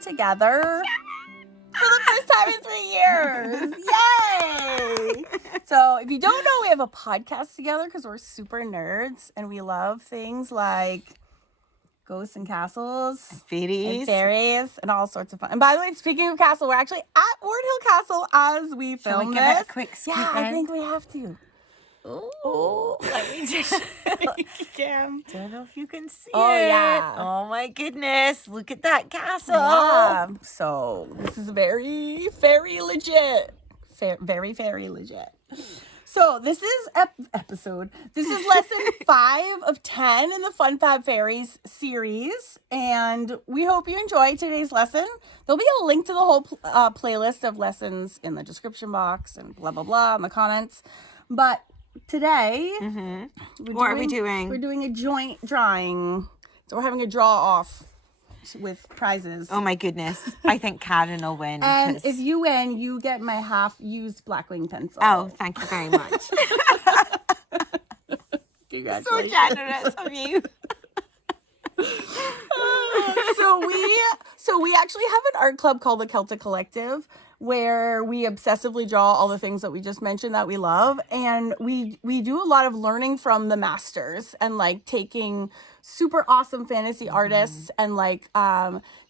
together for the first time in 3 years. Yay! So if you don't know, we have a podcast together because we're super nerds and we love things like ghosts and castles, fairies, and all sorts of fun. And by the way, speaking of castle, we're actually at Wardhill Castle as we film Shall we this. give it a quick scoop I think we have to. Oh, let me just Cam. don't know if you can see Oh, it. yeah. Oh my goodness. Look at that castle. Yeah. So this is very legit. Very legit. So this is episode. This is lesson 5 of 10 in the Fun Fab Fairies series, and we hope you enjoy today's lesson. There'll be a link to the whole playlist of lessons in the description box and blah blah blah in the comments. But today, What are we doing? We're doing a joint drawing. So we're having a draw off with prizes. Oh my goodness. I think Karen will win. And if you win, you get my half-used Blackwing pencil. Oh, thank you very much. Congratulations. So generous of you. So we actually have an art club called the Celtic Collective where we obsessively draw all the things that we just mentioned that we love, and we do a lot of learning from the masters and like taking super awesome fantasy artists and like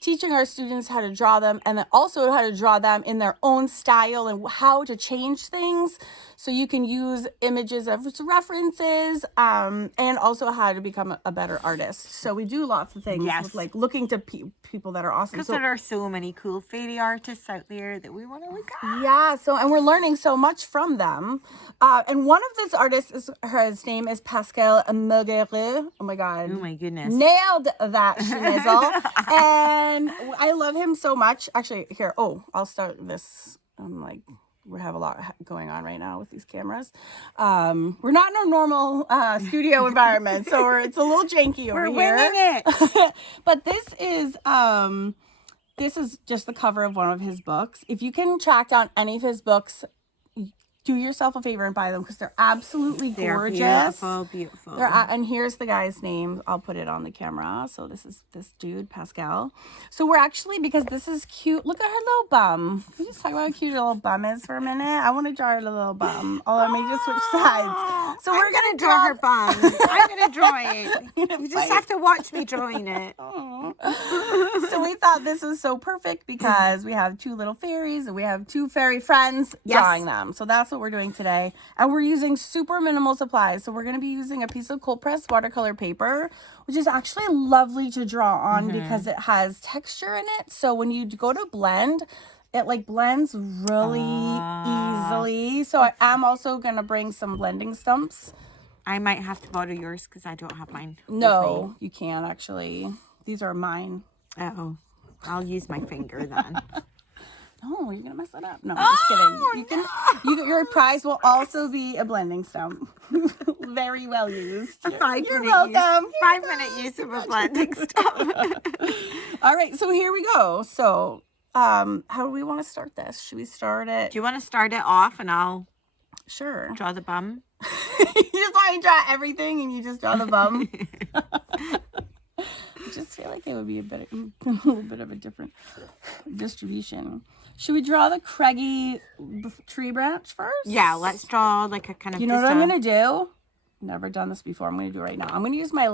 teaching our students how to draw them, and then also how to draw them in their own style and how to change things so you can use images as references, and also how to become a better artist. So we do lots of things with like looking to people that are awesome. Because there are so many cool fairy artists out there that we want to look at. Yeah, and we're learning so much from them. And one of these artists, his name is Pascal Moguerou. Oh my God. Oh my goodness. Nailed that schnizzle. And I love him so much. Actually, here, I'll start this. I'm like, we have a lot going on right now with these cameras. We're not in our normal studio environment, so it's a little janky over here. We're winging it. But this is just the cover of one of his books. If you can track down any of his books, do yourself a favor and buy them because they're absolutely gorgeous. They're beautiful. And here's the guy's name. I'll put it on the camera. So this is this dude, Pascal. So we're actually, because this is cute. Look at her little bum. Can we just talk about how cute her little bum is for a minute? I want to draw her little bum. Oh, let me just switch sides. So we're going to draw her bum. I'm going to draw it. You just have to watch me drawing it. So we thought this was so perfect because we have 2 little fairies and we have 2 fairy friends drawing them. So that's what we're doing today. And we're using super minimal supplies. So we're going to be using a piece of cold pressed watercolor paper, which is actually lovely to draw on because it has texture in it. So when you go to blend, it like blends really easily. So I am also going to bring some blending stumps. I might have to borrow yours because I don't have mine. No, you can't actually. These are mine. Oh, I'll use my finger then. No, you're gonna mess it up. No, I'm just kidding. Your prize will also be a blending stump. Very well used. A 5 You're minute welcome. use. 5 minute use of a blending stump. All right, so here we go. So, how do we want to start this? Should we start it? Do you want to start it off and I'll Sure. draw the bum? You just want to draw everything and you just draw the bum. I just feel like it would be a little bit of a different distribution. Should we draw the craggy tree branch first? Yeah, let's draw like a kind of. You know what I'm gonna do? Never done this before. I'm gonna do it right now. I'm gonna use my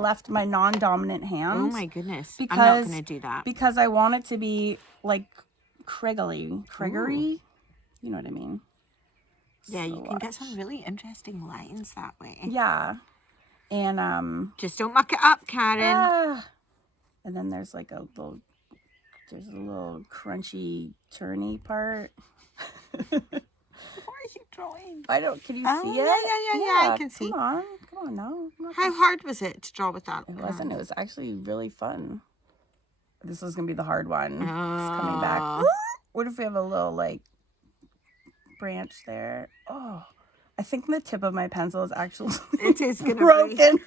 non-dominant hand. Oh my goodness! Because, I'm not gonna do that because I want it to be like craggy. You know what I mean? Yeah, so you can get some really interesting lines that way. Yeah, and just don't muck it up, Karen. And then there's like a little crunchy turny part. What are you drawing? I don't. Can you see it? Yeah. I can see. Come on, no. How hard was it to draw with that? It wasn't. It was actually really fun. This was gonna be the hard one. It's coming back. What if we have a little like branch there? Oh, I think the tip of my pencil is actually it is gonna broken.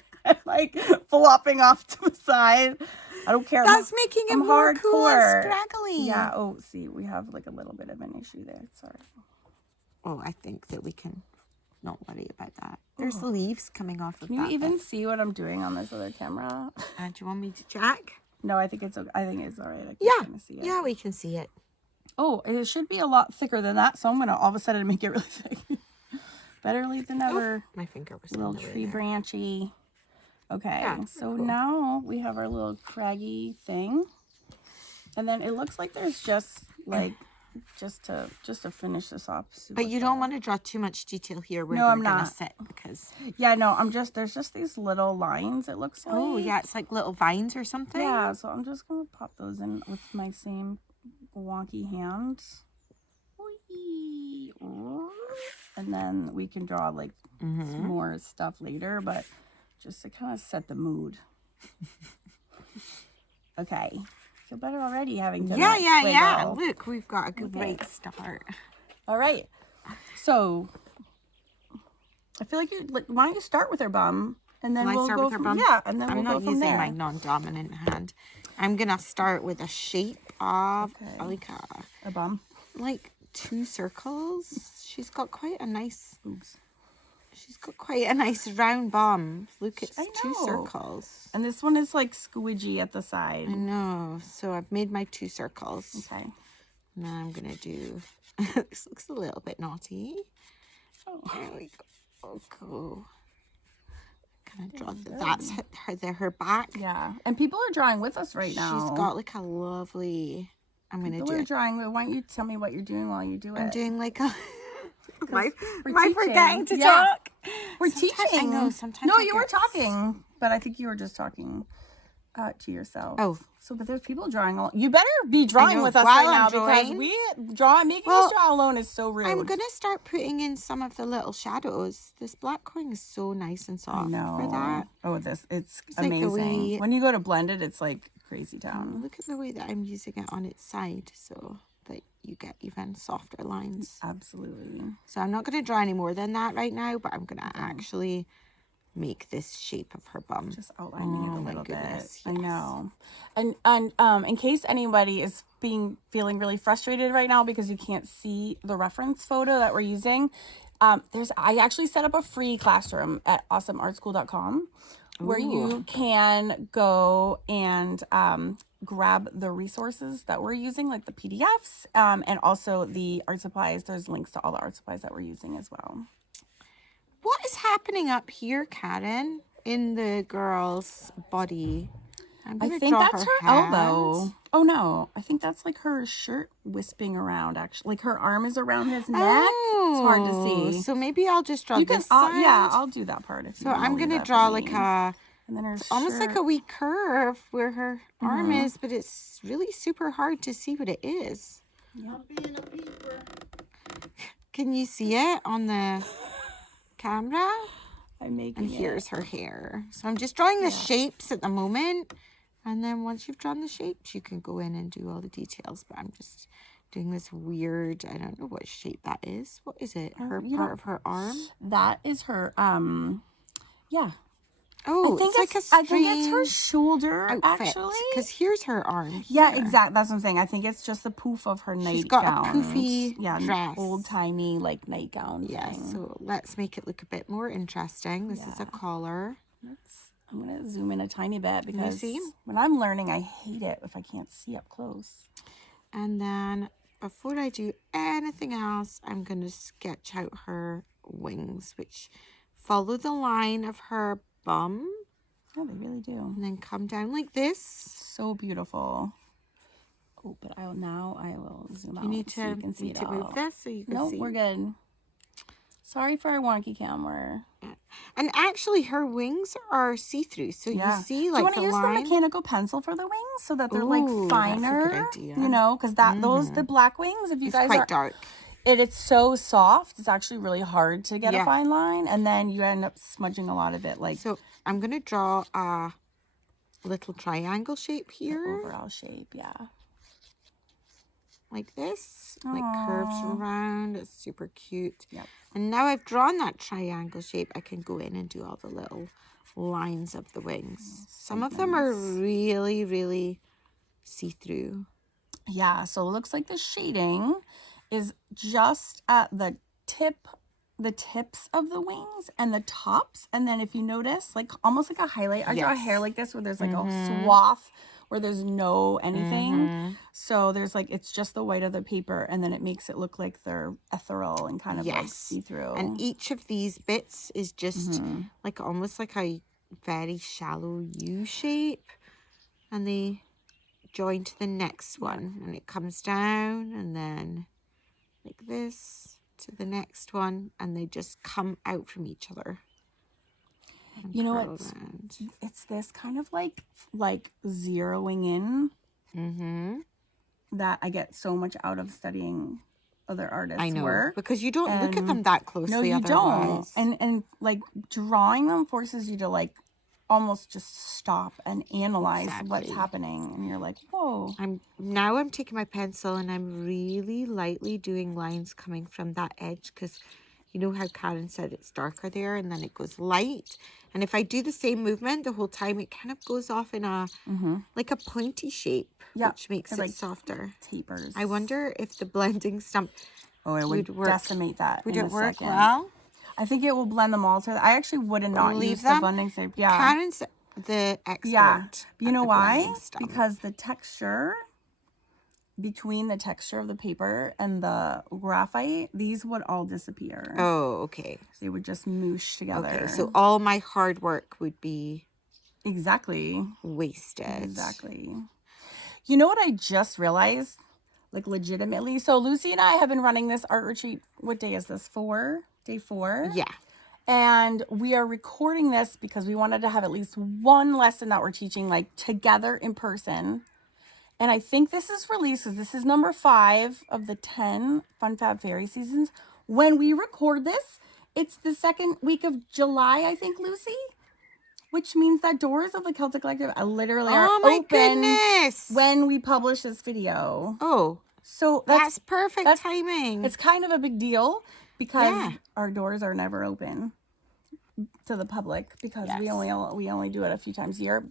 Like flopping off to the side. I don't care. That's making it more cool and straggly. Yeah. Oh, see, we have like a little bit of an issue there. Sorry. Oh, I think that we can not worry about that. There's leaves coming off of that. Can you even see what I'm doing on this other camera? Do you want me to check? No, I think it's all right. I can kind of see it. Yeah, we can see it. Oh, it should be a lot thicker than that, so I'm gonna all of a sudden make it really thick. Better late than never. My finger was A little in the way tree there. branchy. Okay, Yeah, so cool. now we have our little craggy thing, and then it looks like there's just like just to finish this off. But you don't want to draw too much detail here where No, they're I'm gonna not. sit because. Yeah, no, there's just these little lines. It looks like. Oh yeah, it's like little vines or something. Yeah, so I'm just gonna pop those in with my same wonky hands. Whee! And then we can draw like some more stuff later, but just to kind of set the mood. Okay. Feel better already having done that Yeah. squiggle. Look, we've got a great start. All right. So I feel like why don't you start with her bum, and then we'll go from yeah, and then I'm we'll not go from using there. my non-dominant hand. I'm gonna start with a shape of like a bum. Like 2 circles. She's got quite a nice. She's got quite a nice round bum. Look, it's 2 circles. And this one is like squidgy at the side. I know. So I've made my 2 circles. Okay. Now I'm gonna do. This looks a little bit naughty. Oh, there we go. Oh, cool. Kind of draw that's her back. Yeah, and people are drawing with us right now. She's got like a lovely. I'm gonna people are drawing. Why don't you tell me what you're doing while you do it? I'm doing like a. Am we're I forgetting to talk? We're Sometimes, teaching. I know. Sometimes. No, you were talking, but I think you were just talking to yourself. Oh. So, but there's people drawing. You better be drawing with us while right now I'm because making us draw alone is so rude. I'm gonna start putting in some of the little shadows. This black wing is so nice and soft for that. Oh, it's like amazing. When you go to blend it, it's like crazy town. Look at the way that I'm using it on its side, so that you get even softer lines. Absolutely. So I'm not gonna draw any more than that right now, but I'm gonna actually make this shape of her bum. Just outlining it a little bit. Yes. I know. And in case anybody is feeling really frustrated right now because you can't see the reference photo that we're using, I actually set up a free classroom at awesomeartschool.com where you can go and grab the resources that we're using, like the PDFs, and also the art supplies. There's links to all the art supplies that we're using as well. What is happening up here, Karen, in the girl's body? I think that's her elbow. Oh no, I think that's like her shirt wisping around. Actually, like her arm is around his neck. It's hard to see. So maybe I'll just draw this side. Yeah, I'll do that part. So I'm gonna draw like a, and then her almost like a wee curve where her arm is, but it's really super hard to see what it is. Yep. Can you see it on the camera? I'm making and here's her hair. So I'm just drawing the shapes at the moment. And then once you've drawn the shapes, you can go in and do all the details. But I'm just doing this weird, I don't know what shape that is. What is it? Her part of her arm? That is her, yeah. Oh, I think it's like a strange I think it's her shoulder, outfit, actually. because here's her arm. Yeah, exactly. That's what I'm saying. I think it's just the poof of her nightgown. She's got a poofy dress. Old-timey, like, nightgown thing. So let's make it look a bit more interesting. This is a collar. I'm going to zoom in a tiny bit because when I'm learning, I hate it if I can't see up close. And then before I do anything else, I'm going to sketch out her wings, which follow the line of her bum. Yeah, they really do. And then come down like this. So beautiful. Oh, but I will zoom out. You need to, so you can see it all. move this so you can see. Nope, we're good. Sorry for our wonky camera. And actually, her wings are see-through, so you see like the line. Do you want to use the mechanical pencil for the wings so that they're like finer? That's a good idea. You know, because the black wings, if you guys quite dark. It's so soft. It's actually really hard to get a fine line, and then you end up smudging a lot of it. Like, so I'm gonna draw a little triangle shape here. The overall shape, yeah. Like this, like curves around. It's super cute. Yep. And now I've drawn that triangle shape, I can go in and do all the little lines of the wings. Some of them are really, really see-through. Yeah, so it looks like the shading is just at the tip the tips of the wings and the tops. And then if you notice, like almost like a highlight, I draw a hair like this where there's like a swath where there's no anything. So there's like, it's just the white of the paper, and then it makes it look like they're ethereal and kind of like see-through. And each of these bits is just like almost like a very shallow U shape. And they join to the next one. And it comes down and then like this to the next one. And they just come out from each other. You know what? It's this kind of like zeroing in that I get so much out of studying other artists' work. Because you don't look at them that closely. No, you don't. And like drawing them forces you to like almost just stop and analyze what's happening, and you're like, whoa. I'm taking my pencil and I'm really lightly doing lines coming from that edge, because you know how Karen said it's darker there and then it goes light. And if I do the same movement the whole time, it kind of goes off in a like a pointy shape, which makes it like softer. Tapers. I wonder if the blending stump it would decimate that. Would it work well? I think it will blend them all together. I actually wouldn't use the blending stamp. Yeah. Karen's the expert. Yeah. You know why? Because the texture between the texture of the paper and the graphite, these would all disappear. Oh, okay. They would just moosh together. Okay, so all my hard work would be wasted. Exactly. You know what I just realized? Like legitimately. So Lucy and I have been running this art retreat. What day is this? Day 4? Yeah. And we are recording this because we wanted to have at least one lesson that we're teaching like together in person. And I think this is released because this is number 5 of the 10 Fun Fab Fairy seasons. When we record this, it's the second week of July, I think, Lucy? Which means that doors of the Celtic Collective literally are open when we publish this video. Oh. So that's perfect timing. It's kind of a big deal because our doors are never open to the public because we only do it a few times a year.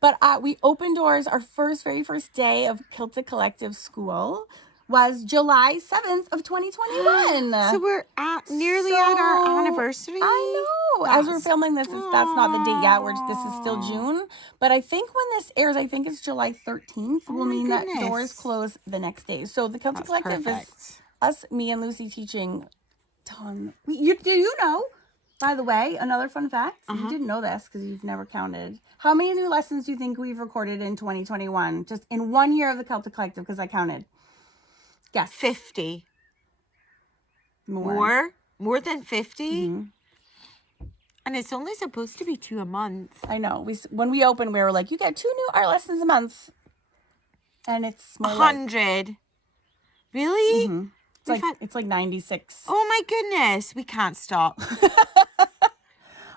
But we opened doors. Our very first day of Celtic Collective School was July 7th of 2021. So we're nearly at our anniversary. I know. As we're filming this, that's not the date yet. This is still June. But I think when this airs, I think it's July 13th. Will mean that doors close the next day. So the Celtic Collective is us, me, and Lucy teaching ton. Do you know? By the way, another fun fact, you didn't know this because you've never counted. How many new lessons do you think we've recorded in 2021? Just in 1 year of the Celtic Collective, because I counted. Guess. 50. More than 50? And it's only supposed to be 2 a month. I know. When we opened, we were like, you get 2 new art lessons a month. And it's more 100. Really? It's like 96. Oh my goodness. We can't stop.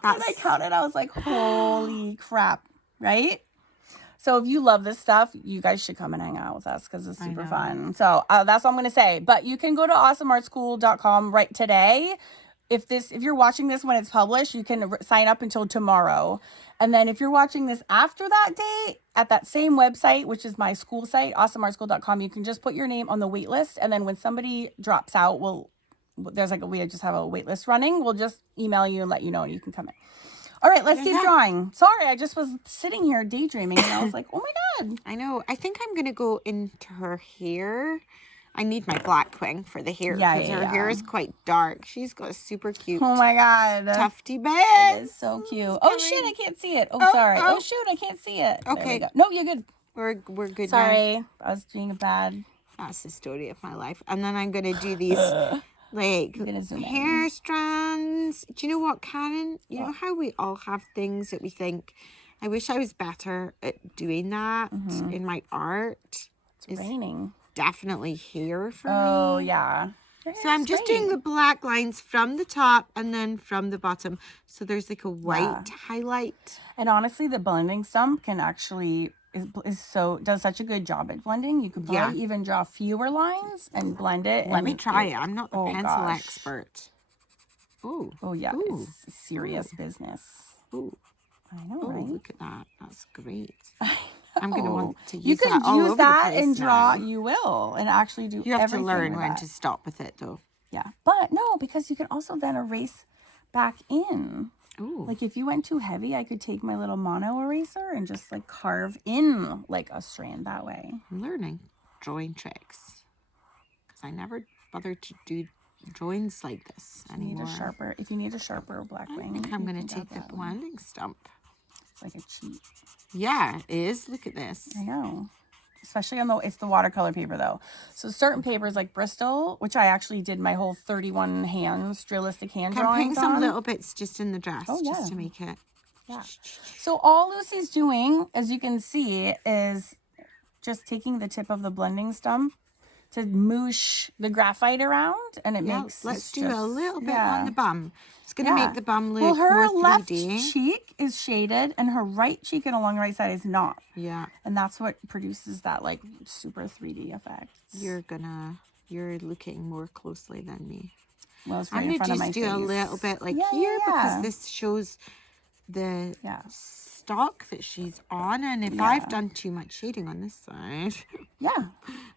When I counted, I was like, holy crap, right? So if you love this stuff, you guys should come and hang out with us because it's super fun. So that's all I'm going to say. But you can go to awesomeartschool.com right today. If you're watching this when it's published, you can sign up until tomorrow. And then if you're watching this after that date, at that same website, which is my school site, awesomeartschool.com, you can just put your name on the wait list. And then when somebody drops out, we just have a wait list running. We'll just email you and let you know, and you can come in. All right, let's keep drawing. Sorry, I just was sitting here daydreaming, and I was like, oh my God. I know. I think I'm going to go into her hair. I need my black wing for the hair because her hair is quite dark. She's got a super cute. Oh my God. Tufty bed. It is so cute. Oh shit, I can't see it. Oh, sorry. Oh shoot, I can't see it. Okay. No, you're good. We're good Sorry. now. I was being bad. That's the story of my life. And then I'm going to do these hair strands. Do you know what, Karen? You know how we all have things that we think, I wish I was better at doing that in my art. It's raining. Definitely hair for me. Oh, yeah. So I'm just doing the black lines from the top and then from the bottom. So there's like a white highlight. And honestly, the blending stump can actually does such a good job at blending. You could probably even draw fewer lines and blend it. Let me try it. I'm not the pencil expert. Ooh. Oh, yeah. Ooh. It's serious business. Ooh. I know, right? Look at that. That's great. I'm going to want to use that all over the place. You can use that and draw. Now. You will. And actually do everything. You have to learn when to stop with it, though. Yeah. But no, because you can also then erase back in. Ooh. Like if you went too heavy, I could take my little mono eraser and just like carve in like a strand that way. I'm learning drawing tricks because I never bothered to do drawings like this anymore. If you need a sharper black wing, I think I'm you going can to grab take the that one. blending stump. It's like a cheat. Yeah, it is. Look at this. I know. Especially on it's the watercolor paper though. So certain papers like Bristol, which I actually did my whole 31 realistic hand I'm putting drawings some on. little bits just in the dress just to make it. Yeah. So all Lucy's doing, as you can see, is just taking the tip of the blending stump to moosh the graphite around, and it makes. Let's do a little bit on the bum. It's going to make the bum look well, her more 3D. left cheek is shaded, and her right cheek and along the right side is not. Yeah. And that's what produces that like super 3D effect. You're looking more closely than me. Well, it's right I'm in going front to of just my do a face. little bit like here because this shows the stock that she's on, and if I've done too much shading on this side,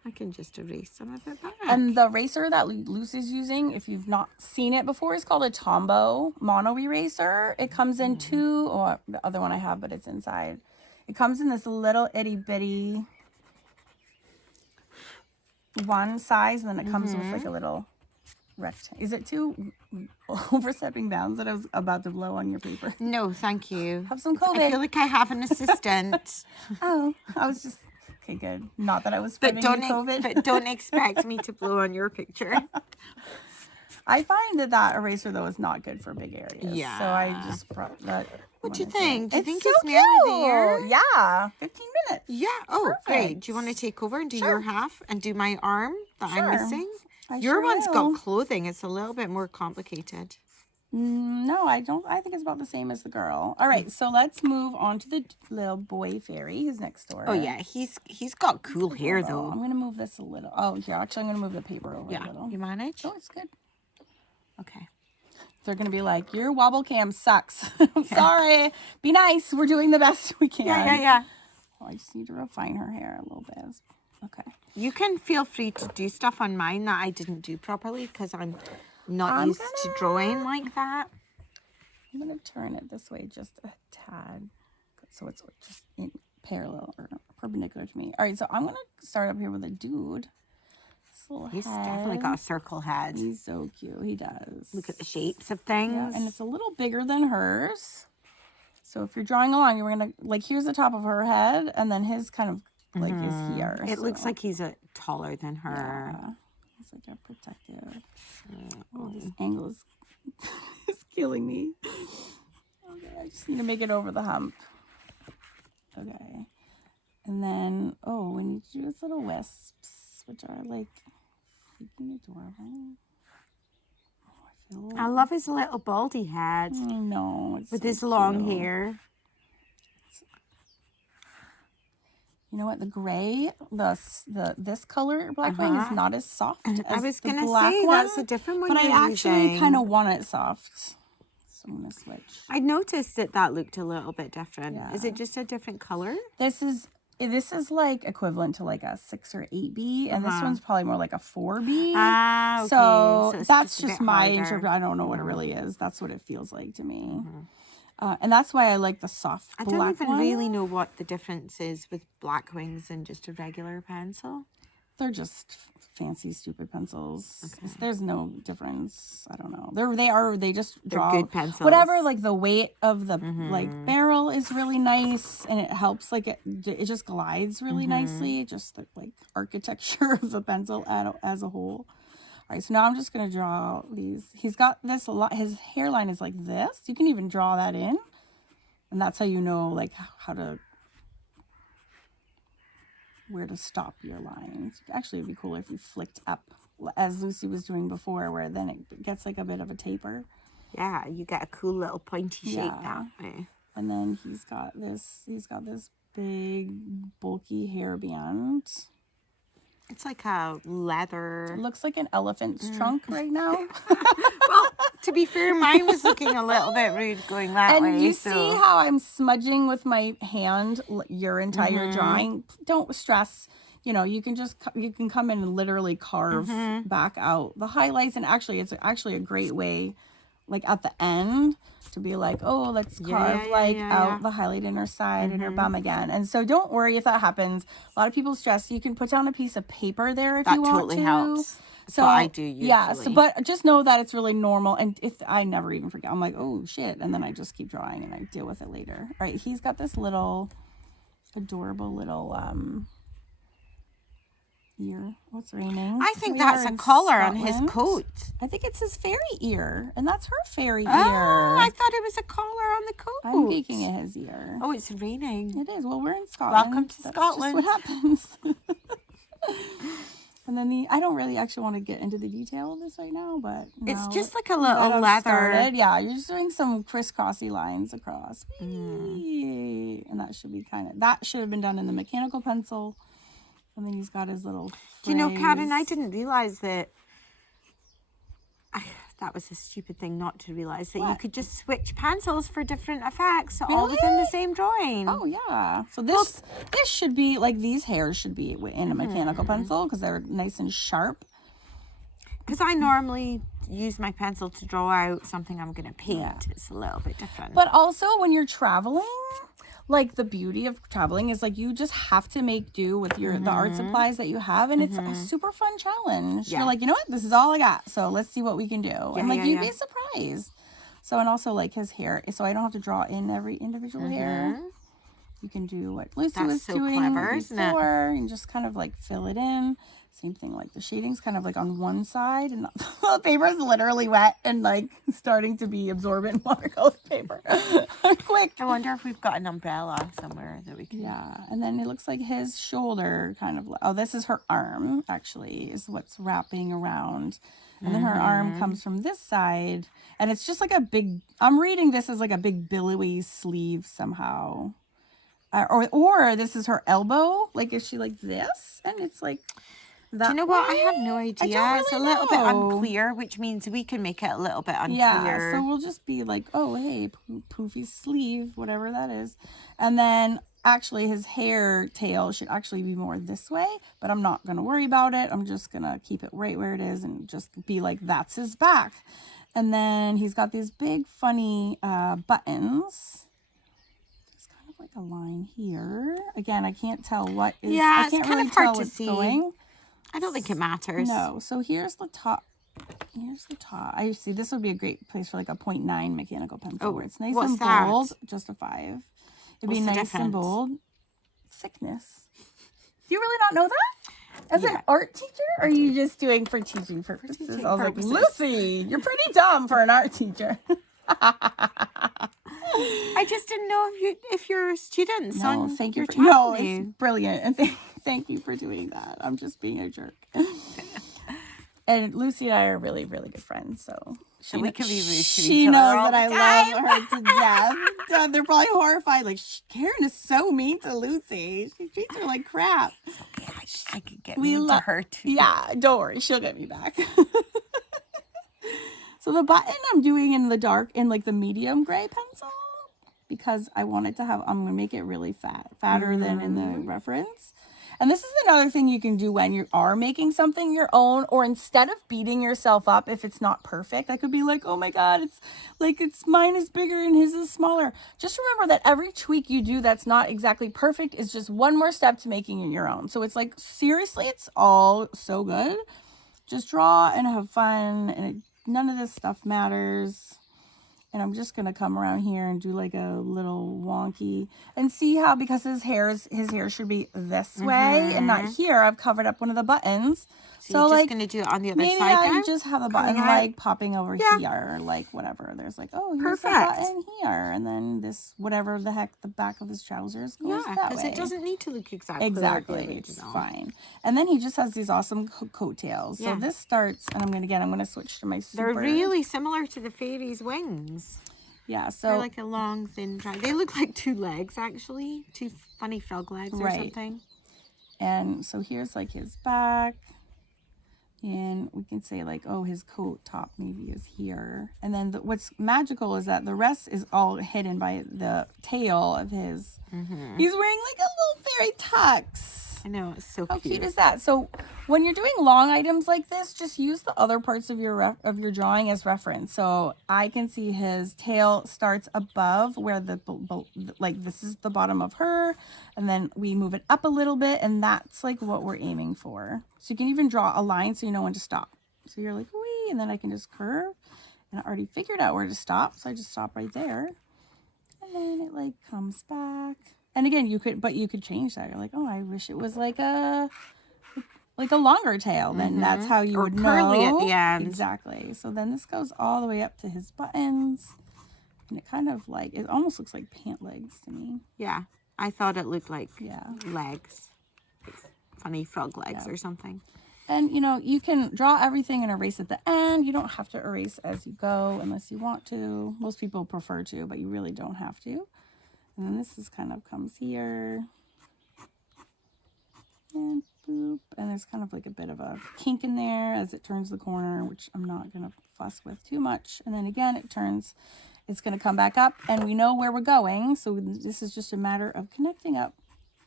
I can just erase some of it back. And the eraser that Lucy's using, if you've not seen it before, is called a Tombow mono eraser. It comes in the other one I have, but it's inside. It comes in this little itty bitty one size, and then it comes with like a little rectangle. Is it too overstepping bounds that I was about to blow on your paper? No, thank you. Have some COVID. I feel like I have an assistant. Oh, I was just okay. Good. Not that I was spreading COVID. But don't expect me to blow on your picture. I find that eraser though is not good for big areas. Yeah. So I just brought that. What do you think? Do you think so it's man of the year? Yeah. 15 minutes. Yeah. Oh, Perfect. great. Do you want to take over and do your half and do my arm that I'm missing? Your sure one's will. got clothing. It's a little bit more complicated. No, I don't. I think it's about the same as the girl. All right, so let's move on to the little boy fairy who's next door. Oh yeah, he's got cool hair though. I'm gonna move this a little. Oh, here, actually, I'm gonna move the paper over a little. You manage? Oh, it's good. Okay. They're gonna be like, your wobble cam sucks. I'm sorry. Be nice. We're doing the best we can. Yeah. Oh, I just need to refine her hair a little bit. Okay. You can feel free to do stuff on mine that I didn't do properly because I'm not used to drawing like that. I'm going to turn it this way just a tad so it's just in parallel or perpendicular to me. All right, so I'm going to start up here with a dude. He's definitely got a circle head. He's so cute. He does. Look at the shapes of things. Yeah, and it's a little bigger than hers. So if you're drawing along, you're going to, like, here's the top of her head, and then his kind of, like, is here. It looks like he's taller than her. Yeah. It's like a protective. Oh, this angle is, is killing me. Okay, I just need to make it over the hump. Okay. And then, we need to do his little wisps, which are, like, freaking adorable. I love his little baldy head. I know. With his long hair. You know what? The gray, this color black wing is not as soft as I was the gonna black say one, that's a different one. but I actually kind of want it soft, so I'm gonna switch. I noticed that looked a little bit different. Yeah. Is it just a different color? This is like equivalent to like a 6 or 8B, and this one's probably more like a 4B. Ah, okay. So that's just just my interpretation. I don't know what it really is. That's what it feels like to me. And that's why I like the soft black one. I don't even really know what the difference is with black wings and just a regular pencil. They're just fancy, stupid pencils. Okay. There's no difference. I don't know. They just draw. They're good pencils. Whatever, like the weight of the like barrel is really nice, and it helps. Like it just glides really nicely. Just the like architecture of the pencil as a whole. All right, so now I'm just going to draw these. He's got this a lot. His hairline is like this. You can even draw that in. And that's how you know, like, where to stop your lines. Actually, it'd be cool if you flicked up, as Lucy was doing before, where then it gets like a bit of a taper. Yeah, you get a cool little pointy shape that way. And then he's got this big, bulky hairband. It's like a leather. It looks like an elephant's trunk right now. Well, to be fair, mine was looking a little bit rude going that way. And you see how I'm smudging with my hand your entire drawing? Don't stress. you know, you can come in and literally carve back out the highlights. And actually, it's actually a great way, like at the end, to be like, oh, let's carve out the highlight inner side and your bum again. And so don't worry if that happens. A lot of people stress. You can put down a piece of paper there if you want totally to. helps. So I do usually. Yeah, so, but just know that it's really normal. And if I never even forget, I'm like, oh shit. And then I just keep drawing and I deal with it later. All right, he's got this little adorable little ear. What's raining? I think that's a collar on his coat. I think it's his fairy ear, and that's her fairy ear. Oh, I thought it was a collar on the coat. I'm geeking at his ear. Oh, it's raining. It is. Well, we're in Scotland. Welcome to Scotland. That's just what happens. And then I don't really actually want to get into the detail of this right now, but it's just like a little leather. Yeah, you're just doing some crisscrossy lines across. And that should be that should have been done in the mechanical pencil. And then he's got his little phrase. Do you know, Karen, I didn't realize that. That was a stupid thing not to realize that you could just switch pencils for different effects all within the same drawing. Oh yeah. So this should be like, these hairs should be in a mechanical pencil because they're nice and sharp. Because I normally use my pencil to draw out something I'm going to paint. Yeah. It's a little bit different. But also when you're traveling, like the beauty of traveling is like you just have to make do with the art supplies that you have, and it's a super fun challenge. You're like, you know what, this is all I got, so let's see what we can do. And like you'd be surprised. So, and also like his hair, so I don't have to draw in every individual hair. You can do what Lucy was doing before and just kind of like fill it in. Same thing, like the shading's kind of like on one side and the paper is literally wet and like starting to be absorbent watercolor paper. Quick. I wonder if we've got an umbrella somewhere that we can. Yeah, and then it looks like his shoulder kind of, oh, this is her arm actually is what's wrapping around. And then her arm comes from this side and it's just like a big, I'm reading this as like a big billowy sleeve somehow. Or this is her elbow, like is she like this? And it's like that. Do you know what? I have no idea. It's a little bit unclear, which means we can make it a little bit unclear. Yeah, so we'll just be like, oh, hey, poofy sleeve, whatever that is. And then actually his hair tail should actually be more this way, but I'm not going to worry about it. I'm just going to keep it right where it is and just be like, that's his back. And then he's got these big funny buttons. Like a line here. Again, I can't tell what is. Yeah, I can't it's kind really of hard tell to what's see. Going. I don't think it matters. No. So here's the top. Here's the top. I see. This would be a great place for like a 0.9 mechanical pencil where it's nice and bold. Just a 5. It'd be nice and bold. Thickness. Do you really not know that? As an art teacher, or are you just doing for teaching purposes? I was like, Lucy, you're pretty dumb for an art teacher. I just didn't know if your students. No, thank you. No, it's brilliant, and thank you for doing that. I'm just being a jerk. And Lucy and I are really, really good friends, so we can be rude to each other. She knows that I love her to death. They're probably horrified. Like, Karen is so mean to Lucy. She treats her like crap. It's okay. I could get mean to her too. Yeah, don't worry. She'll get me back. So the button I'm doing in the dark, in like the medium gray pencil, because I want it to have, I'm going to make it really fatter than in the reference. And this is another thing you can do when you are making something your own, or instead of beating yourself up if it's not perfect. I could be like, oh my God, it's mine is bigger and his is smaller. Just remember that every tweak you do that's not exactly perfect is just one more step to making it your own. So it's like, seriously, it's all so good. Just draw and have fun, and none of this stuff matters. And I'm just going to come around here and do like a little wonky and see how, because his hair should be this way and not here. I've covered up one of the buttons. So you're just going to do it on the other side now? Maybe I just have a button like popping over here, or like whatever. There's like, oh, here's the button here. And then this, whatever the heck, the back of his trousers goes that way. Because it doesn't need to look exactly like the original. It's fine. And then he just has these awesome coattails. So this starts, and I'm going to switch to my super. They're really similar to the fairy's wings. Yeah, so they're like a long, thin drag. They look like 2 legs, actually. 2 funny frog legs or something. And so here's like his back. And we can say like, oh, his coat top maybe is here. And then what's magical is that the rest is all hidden by the tail of his. He's wearing like a little fairy tux. I know, it's so How cute. cute is that? So when you're doing long items like this, just use the other parts of your drawing as reference. So I can see his tail starts above where like this is the bottom of her, and then we move it up a little bit, and that's like what we're aiming for. So you can even draw a line so you know when to stop. So you're like, wee, and then I can just curve, and I already figured out where to stop, so I just stop right there, and then it like comes back. And again, you could change that. You're like, oh, I wish it was like a longer tail. Then that's how you would curly know. at the end. Exactly. So then this goes all the way up to his buttons, and it kind of like, it almost looks like pant legs to me. Yeah, I thought it looked like Yeah. legs, like funny frog legs or something. And you can draw everything and erase at the end. You don't have to erase as you go unless you want to. Most people prefer to, but you really don't have to. And then this is kind of comes here. And boop. And there's kind of like a bit of a kink in there as it turns the corner, which I'm not going to fuss with too much. And then again, it's going to come back up, and we know where we're going. So this is just a matter of connecting up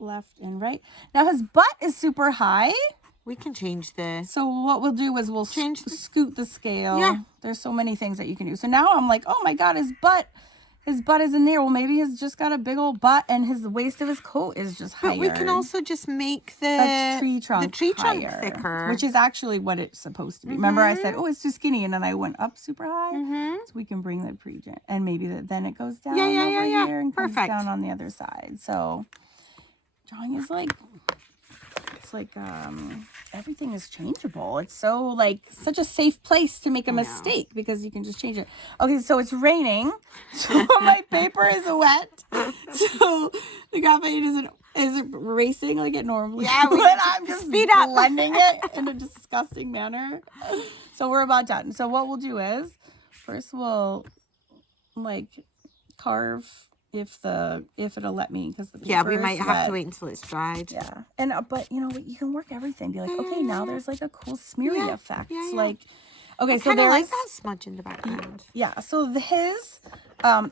left and right. Now his butt is super high. We can change this. So what we'll do is we'll scoot the scale. Yeah. There's so many things that you can do. So now I'm like, oh my God, his butt is in there. Well, maybe he's just got a big old butt, and the waist of his coat is just higher. But we can also just make the tree trunk higher, thicker. which is actually what it's supposed to be. Remember I said, oh, it's too skinny, and then I went up super high. So we can bring the pre-gen, and maybe then it goes down over here and comes down on the other side. So drawing is like, it's like everything is changeable. It's so like such a safe place to make a mistake because you can just change it. Okay, so it's raining, so my paper is wet, so the graphite isn't racing like it normally would. I'm just blending it in a disgusting manner. So we're about done. So what we'll do is first we'll like carve if it'll let me, because the paper we might is have wet. to wait until it's dried. Yeah, and but you can work everything. Be like, okay, now there's like a cool smeary effect. Like, okay, so there's like that smudge in the background. Yeah, so his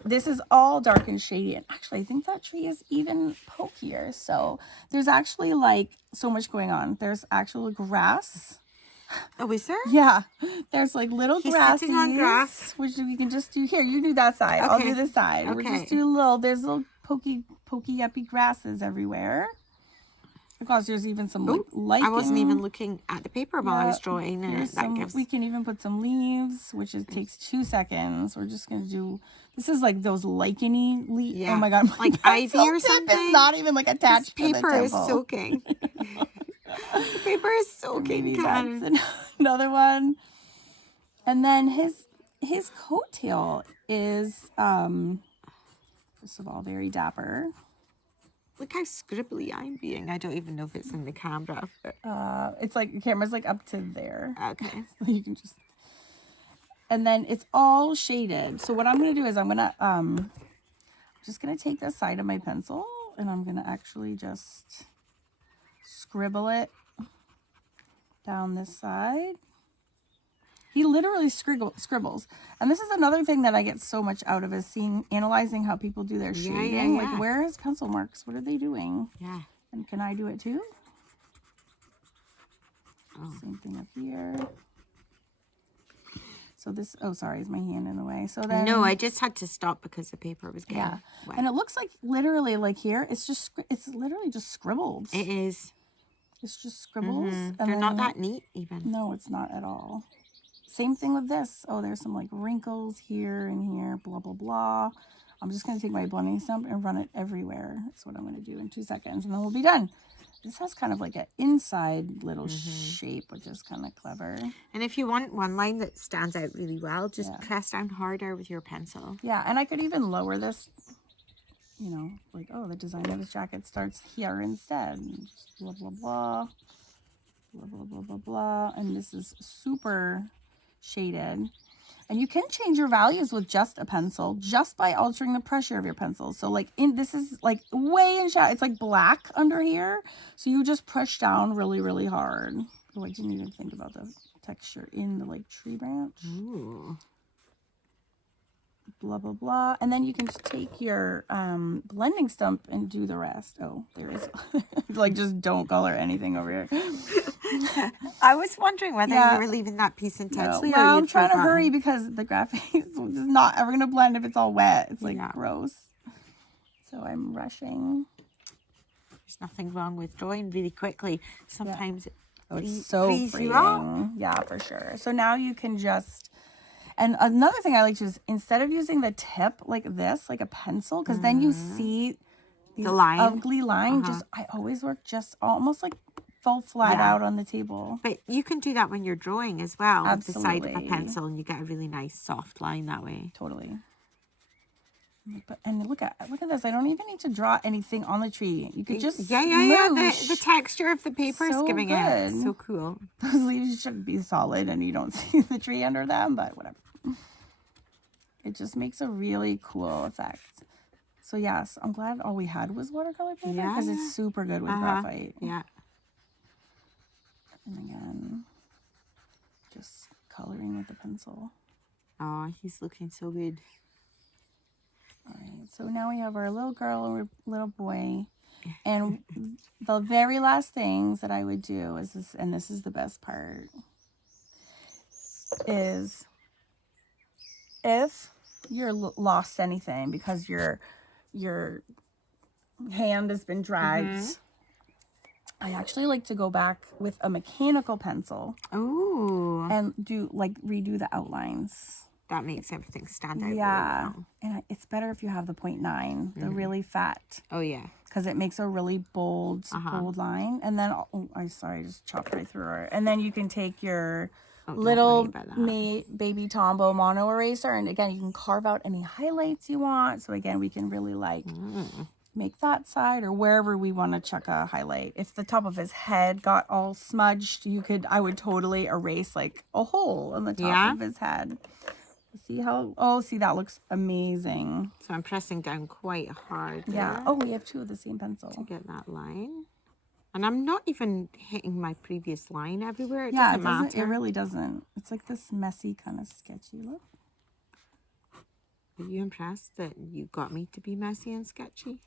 this is all dark and shady, and actually I think that tree is even pokier. So there's actually like so much going on. There's actual grass. Oh, is there? Yeah, there's like little grasses, sitting on grass, which we can just do here. You do that side. Okay. I'll do this side. Okay. We'll just do there's little pokey uppy grasses everywhere. Because there's even some like lichen. I wasn't even looking at the paper while I was drawing, and we can even put some leaves, which takes 2 seconds. We're just gonna do. This is like those licheny leaves. Yeah. Oh my God, like ivy or something. It's not even like attached. This paper to the is soaking. The paper is soaking. That's another one. And then his coattail is first of all very dapper. Look how scribbly I'm being. I don't even know if it's in the camera. But... it's like the camera's like up to there. Okay. So you can just. And then it's all shaded. So what I'm gonna do is I'm just gonna take the side of my pencil, and I'm gonna actually just scribble it down this side. He literally scribbles. And this is another thing that I get so much out of is analyzing how people do their shading. Like, where are his pencil marks? What are they doing? Yeah. And can I do it too? Oh. Same thing up here. So this, sorry, is my hand in the way? So then. No, I just had to stop because the paper was getting wet. And it looks like literally like here, it's literally just scribbled. It is. It's just scribbles. And they're not that neat even. No, it's not at all. Same thing with this. Oh, there's some like wrinkles here and here, blah, blah, blah. I'm just going to take my blending stump and run it everywhere. That's what I'm going to do in 2 seconds, and then we'll be done. This has kind of like an inside little shape, which is kind of clever. And if you want one line that stands out really well, just press down harder with your pencil. Yeah, and I could even lower this, like, the design of his jacket starts here instead. Just blah, blah, blah. Blah, blah, blah, blah, blah. And this is super shaded. And you can change your values with just a pencil, just by altering the pressure of your pencil. So like this is like way in shadow. It's like black under here. So you just push down really, really hard. Oh, I didn't even think about the texture in the like tree branch. Ooh. blah, blah, blah. And then you can just take your blending stump and do the rest. Oh, there is, like, just don't color anything over here. I was wondering whether Yeah. you were leaving that piece intentionally or Well, you'd I'm trying to forgotten. hurry because the graphic is not ever going to blend if it's all wet. It's like Yeah. gross. So I'm rushing. There's nothing wrong with drawing really quickly. Sometimes it It's so frees you up. freeing. Yeah, for sure. So now you can just, and another thing I like to do is instead of using the tip like this, like a pencil, because then you see these The line. ugly line. Just I always work just almost like full flat out on the table. But you can do that when you're drawing as well with the side of a Absolutely. pencil, and you get a really nice soft line that way. Totally. But, and look at this. I don't even need to draw anything on the tree. You could just Yeah. The texture of the paper is So giving it. good. So cool. Those leaves should be solid and you don't see the tree under them, but whatever. It just makes a really cool effect. So yes, I'm glad all we had was watercolor paper because it's super good with graphite. Yeah. And again, just coloring with the pencil. Oh, he's looking so good. All right, so now we have our little girl and our little boy. And the very last things that I would do is this, and this is the best part, is if you're lost anything because your hand has been dragged, I actually like to go back with a mechanical pencil. Oh. And redo the outlines. That makes everything stand out. Yeah. Really well. And it's better if you have the 0.9, the really fat. Oh, yeah. Because it makes a really bold line. And then, I just chopped right through her. And then you can take your little baby Tombow mono eraser. And again, you can carve out any highlights you want. So again, we can really make that side or wherever we want to chuck a highlight. If the top of his head got all smudged, I would totally erase like a hole on the top of his head. See that looks amazing. So I'm pressing down quite hard there. Yeah. Oh, we have two of the same pencil. To get that line. And I'm not even hitting my previous line everywhere. It Yeah, doesn't matter. It really doesn't. It's like this messy kind of sketchy look. Are you impressed that you got me to be messy and sketchy?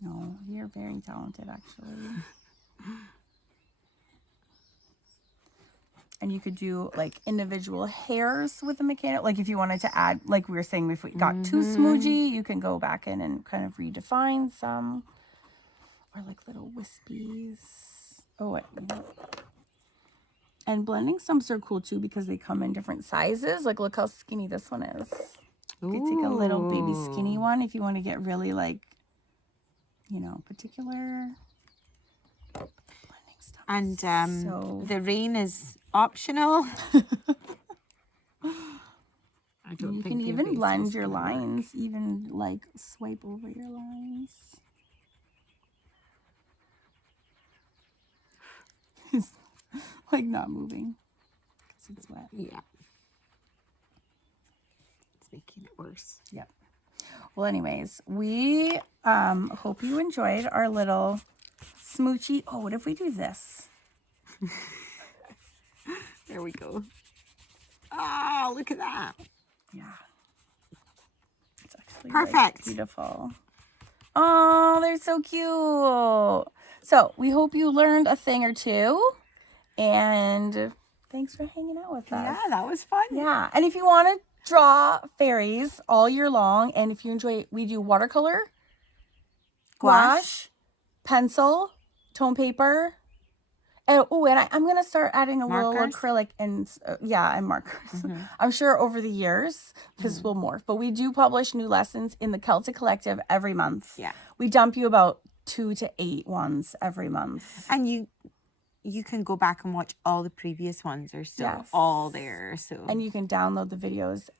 No, you're very talented, actually. And you could do like individual hairs with a mechanic. Like if you wanted to add, like we were saying, if we got too smoochy, you can go back in and kind of redefine some. Or like little wispies. Oh, wait. And blending stumps are cool too because they come in different sizes. Like look how skinny this one is. You could take a little baby skinny one if you want to get really like, particular. Blending stumps. And the rain is optional. I don't you think can even blend your lines, even like swipe over your lines. It's like not moving because it's wet. Yeah. It's making it worse. Yep. Well, anyways, we hope you enjoyed our little smoochy. Oh, what if we do this? There we go. Oh, look at that. Yeah. It's actually perfect. Beautiful. Oh, they're so cute. So we hope you learned a thing or two. And thanks for hanging out with us. Yeah, that was fun. Yeah. And if you want to draw fairies all year long, and if you enjoy it, we do watercolor, gouache, pencil, tone paper, and I'm gonna start adding a little acrylic and markers. I'm sure over the years because we'll morph. But we do publish new lessons in the Celtic Collective every month. Yeah, we dump you about 2 to 8 ones every month, and you can go back and watch all the previous ones. They're still all there. So and you can download the videos.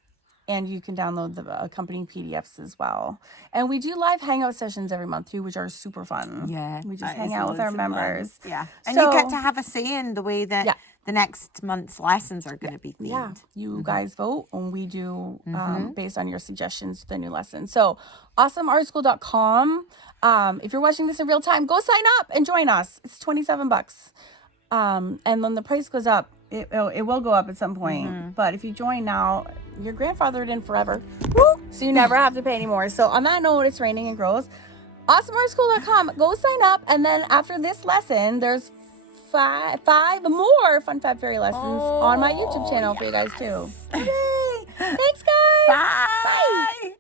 And you can download the accompanying PDFs as well. And we do live hangout sessions every month too, which are super fun. Yeah. We just hang out with our members. Fun. Yeah. And you get to have a say in the way that the next month's lessons are going to be themed. Yeah. You guys vote and we do based on your suggestions the new lesson. So awesomeartschool.com. If you're watching this in real time, go sign up and join us. It's $27. And then the price goes up. It will go up at some point. But if you join now, you're grandfathered in forever. Woo! So you never have to pay anymore. So on that note, it's raining and gross. awesomeartschool.com. Go sign up, and then after this lesson, there's five more Fun Fab Fairy lessons on my YouTube channel for you guys too. Okay. Thanks, guys. Bye. Bye.